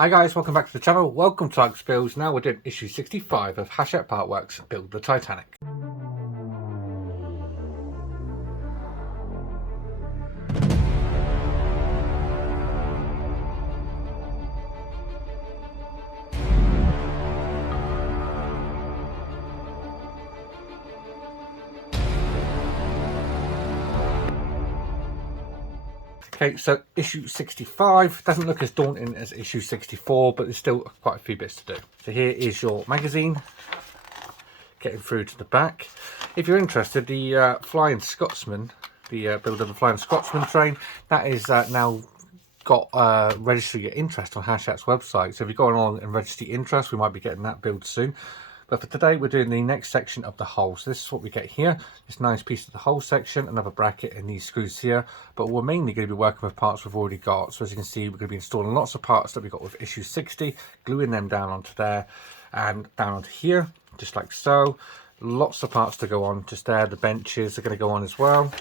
Hi guys, welcome back to the channel. Welcome to Alex Builds. Now we're doing issue 65 of Hachette Partworks Build the Titanic. Okay, so issue 65 doesn't look as daunting as issue 64, but there's still quite a few bits to do. So here is your magazine, getting through to the back. If you're interested, the Flying Scotsman, the build of the Flying Scotsman train, that is now got register your interest on Hachette's website. So if you go along and register your interest, we might be getting that build soon. But for today, we're doing the next section of the hull. So this is what we get here. This nice piece of the hull section, another bracket and these screws here. But we're mainly going to be working with parts we've already got. So as you can see, we're going to be installing lots of parts that we got with issue 60, gluing them down onto there and down onto here, just like so. Lots of parts to go on just there. The benches are going to go on as well.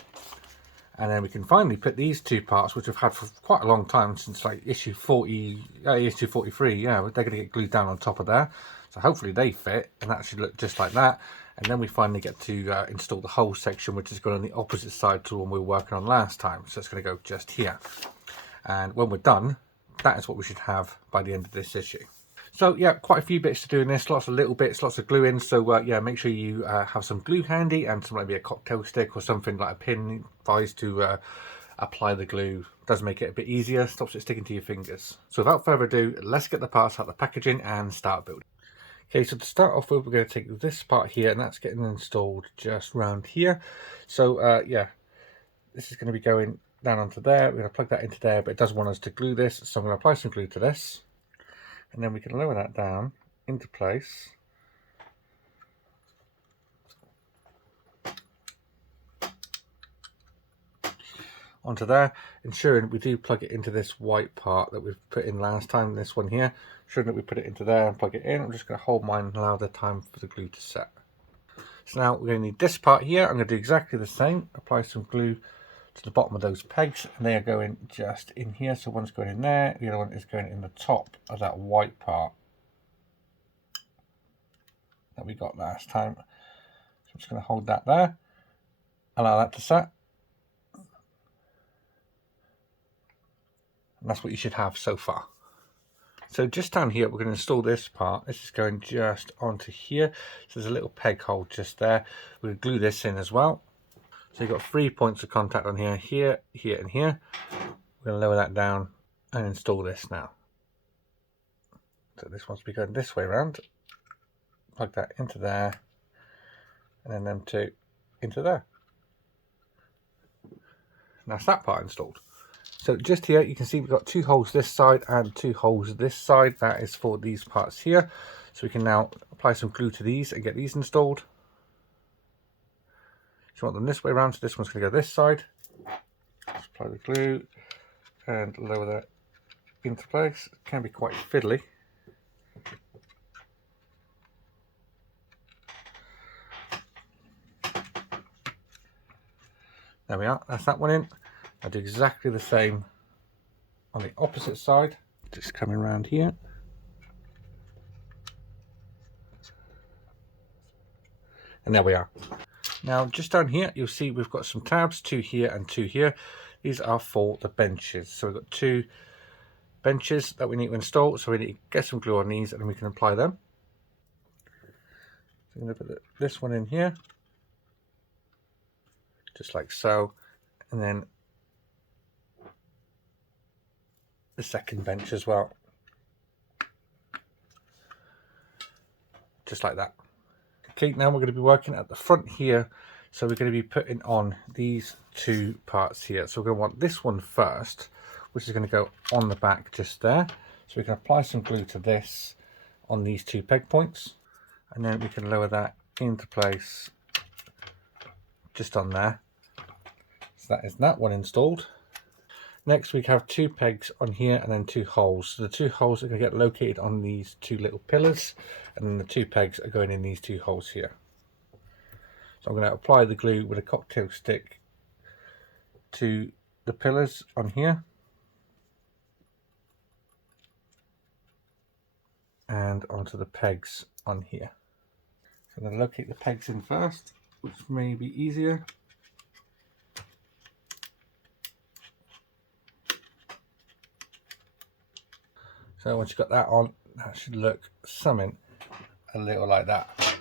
And then we can finally put these two parts, which we've had for quite a long time, since like issue 43, yeah, they're going to get glued down on top of there. So hopefully they fit, and that should look just like that. And then we finally get to install the whole section, which is going on the opposite side to the one we were working on last time. So it's going to go just here. And when we're done, that is what we should have by the end of this issue. So yeah, quite a few bits to do in this, lots of little bits, lots of glue in. So yeah, make sure you have some glue handy and some maybe a cocktail stick or something like a pin device to apply the glue. Does make it a bit easier, stops it sticking to your fingers. So without further ado, let's get the parts out of the packaging and start building. Okay, so to start off with, we're going to take this part here, and that's getting installed just round here. So yeah, this is going to be going down onto there. We're going to plug that into there, but it does want us to glue this, so I'm going to apply some glue to this. And then we can lower that down into place. Onto there, ensuring we do plug it into this white part that we've put in last time, this one here. Ensuring that we put it into there and plug it in. I'm just going to hold mine and allow the time for the glue to set. So now we're going to need this part here. I'm going to do exactly the same. Apply some glue to the bottom of those pegs, and they are going just in here. So one's going in there, the other one is going in the top of that white part that we got last time. So I'm just going to hold that there, allow that to set, and that's what you should have so far. So just down here, we're going to install this part. This is going just onto here. So there's a little peg hole just there. We'll glue this in as well. So you've got 3 points of contact on here, here, here, and here. We're going to lower that down and install this now. So this wants to be going this way around. Plug that into there, and then them two into there. And that's that part installed. So just here, you can see we've got 2 holes this side and 2 holes this side. That is for these parts here. So we can now apply some glue to these and get these installed. If you want them this way around, so this one's going to go this side. Just apply the glue and lower that into place. It can be quite fiddly. There we are, that's that one in. I do exactly the same on the opposite side, just coming around here. And there we are. Now just down here, you'll see we've got some tabs, 2 here and 2 here. These are for the benches. So we've got 2 benches that we need to install. So we need to get some glue on these and then we can apply them. So I'm going to put this one in here, just like so. And then the second bench as well, just like that. Okay, now we're going to be working at the front here, so we're going to be putting on these 2 parts here. So we're going to want this one first, which is going to go on the back just there. So we can apply some glue to this on these 2 peg points, and then we can lower that into place just on there. So that is that one installed. Next we have 2 pegs on here and then 2 holes. So the 2 holes are going to get located on these 2 little pillars, and then the 2 pegs are going in these 2 holes here. So I'm going to apply the glue with a cocktail stick to the pillars on here. and onto the pegs on here. So I'm going to locate the pegs in first, which may be easier. So once you've got that on, that should look something a little like that.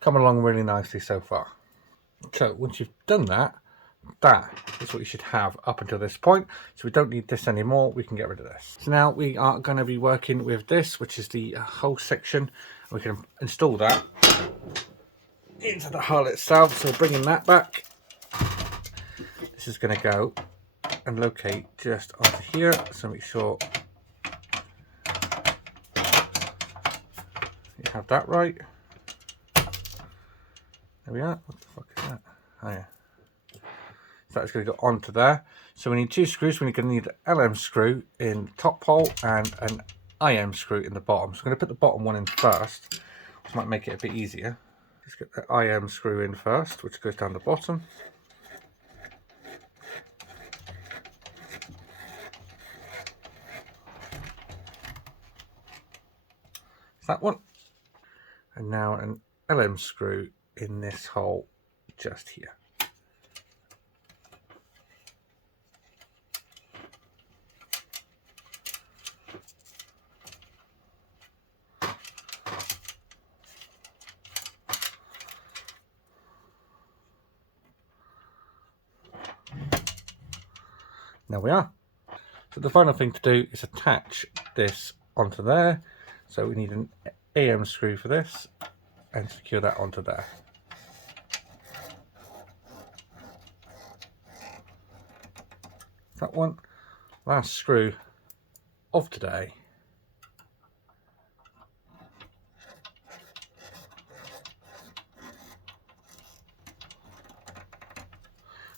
Come along really nicely so far. So once you've done that, that is what you should have up until this point. So we don't need this anymore, we can get rid of this. So now we are going to be working with this, which is the hull section. We can install that into the hull itself. So bringing that back, this is going to go and locate just onto here. So make sure you have that right. There we are. What the fuck is that? Oh yeah. So that's going to go onto there. So we need 2 screws. We're going to need an LM screw in the top hole and an IM screw in the bottom. So I'm going to put the bottom one in first, which might make it a bit easier. Just get the IM screw in first, which goes down the bottom. That one. And now an LM screw in this hole just here. There we are. So the final thing to do is attach this onto there. So we need an AM screw for this and secure that onto there. That one. Last screw of today.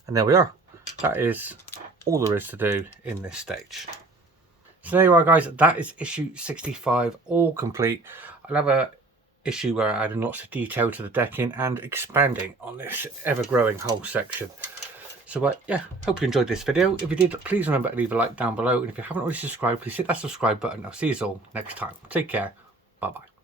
And there we are. That is all there is to do in this stage. So there you are, guys. That is issue 65 all complete. Another issue where I added lots of detail to the decking and expanding on this ever-growing hull section. So yeah, hope you enjoyed this video. If you did, please remember to leave a like down below. And if you haven't already subscribed, please hit that subscribe button. I'll see you all next time. Take care. Bye-bye.